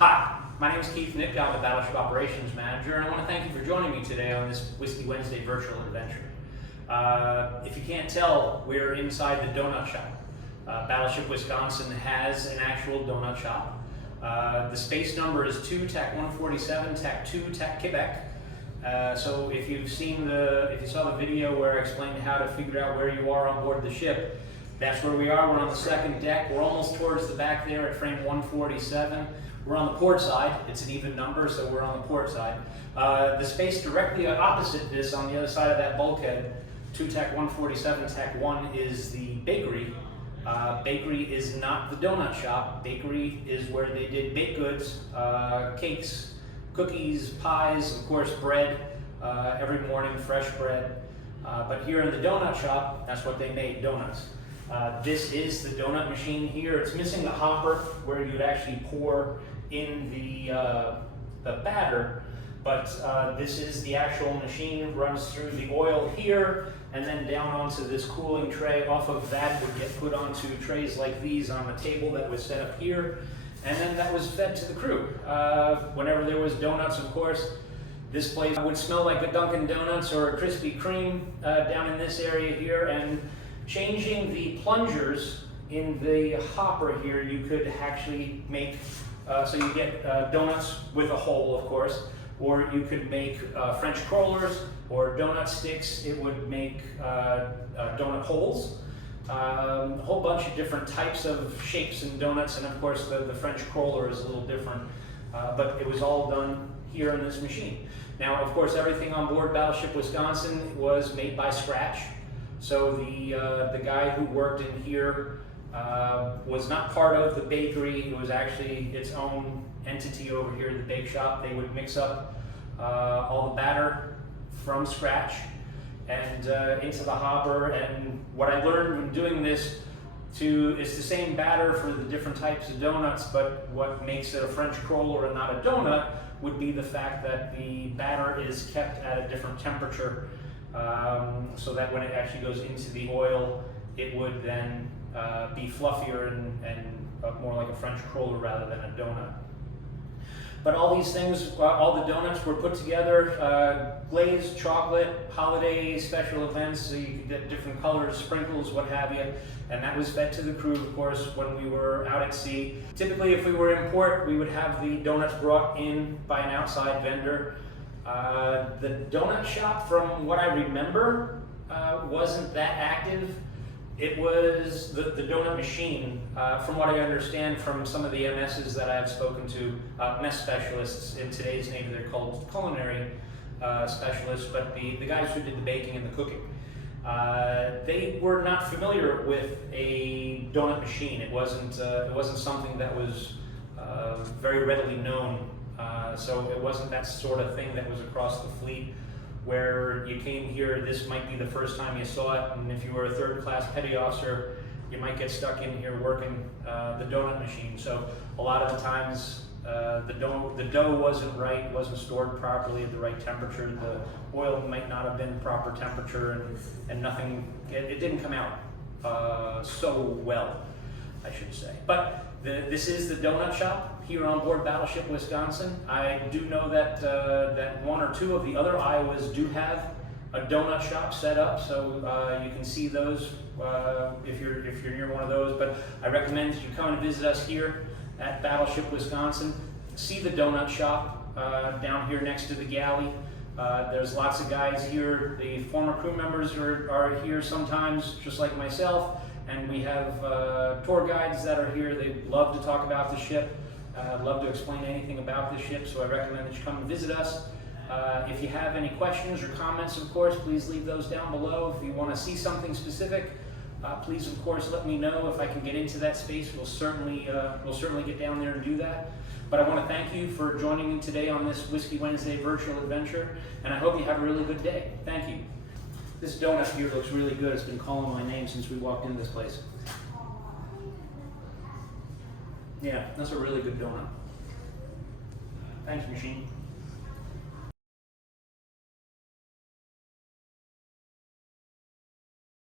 Hi, my name is Keith Nick. I'm the Battleship Operations Manager, and I want to thank you for joining me today on this Whiskey Wednesday virtual adventure. If you can't tell, we're inside the donut shop. Battleship Wisconsin has an actual donut shop. The space number is 2 TAC 147 TAC 2 TAC Quebec. So if you saw the video where I explained how to figure out where you are on board the ship, that's where we are. We're on the second deck. We're almost towards the back there at frame 147. We're on the port side. It's an even number, so we're on the port side. The space directly opposite this, on the other side of that bulkhead, 2 TAC 147 TAC 1, is the bakery. Bakery is not the donut shop. Bakery is where they did baked goods, cakes, cookies, pies, of course bread, every morning, fresh bread. But here in the donut shop, that's what they made, donuts. This is the donut machine here. It's missing the hopper where you'd actually pour in the batter, but this is the actual machine. Runs through the oil here and then down onto this cooling tray. Off of that would get put onto trays like these on a table that was set up here, and then that was fed to the crew. Whenever there was donuts, of course, this place would smell like a Dunkin' Donuts or a Krispy Kreme down in this area here. And changing the plungers in the hopper here, you could actually make, so you get donuts with a hole, of course, or you could make French crullers or donut sticks. It would make donut holes, a whole bunch of different types of shapes and donuts, and of course the French cruller is a little different, but it was all done here in this machine. Now, of course, everything on board Battleship Wisconsin was made by scratch. So the guy who worked in here was not part of the bakery. It was actually its own entity over here, the bake shop. They would mix up all the batter from scratch and into the hopper. And what I learned when doing this is the same batter for the different types of donuts, but what makes it a French cruller and not a donut would be the fact that the batter is kept at a different temperature, so that when it actually goes into the oil, it would then be fluffier and more like a French cruller rather than a donut. But all these things, all the donuts were put together, glazed, chocolate, holiday special events, so you could get different colors, sprinkles, what have you, and that was fed to the crew, of course, when we were out at sea. Typically, if we were in port, we would have the donuts brought in by an outside vendor. The donut shop, from what I remember, wasn't that active. It was the donut machine, from what I understand from some of the MSs that I have spoken to, mess specialists. In today's Navy, they're called culinary specialists, but the guys who did the baking and the cooking, they were not familiar with a donut machine. It wasn't something that was very readily known. So it wasn't that sort of thing that was across the fleet where you came here, this might be the first time you saw it, and if you were a third-class petty officer, you might get stuck in here working the donut machine. So a lot of the times the dough wasn't right, wasn't stored properly at the right temperature, the oil might not have been proper temperature, and nothing, it didn't come out so well, I should say. But this is the donut shop here on board Battleship Wisconsin. I do know that that one or two of the other Iowas do have a donut shop set up, so you can see those if you're near one of those. But I recommend that you come and visit us here at Battleship Wisconsin. See the donut shop down here next to the galley. There's lots of guys here. The former crew members are here sometimes, just like myself. And we have tour guides that are here. They love to talk about the ship, love to explain anything about the ship, so I recommend that you come and visit us. If you have any questions or comments, of course, please leave those down below. If you want to see something specific, please, of course, let me know. If I can get into that space, we'll certainly get down there and do that. But I want to thank you for joining me today on this Whiskey Wednesday virtual adventure, and I hope you have a really good day. Thank you. This donut here looks really good. It's been calling my name since we walked into this place. Yeah, that's a really good donut. Thanks, machine.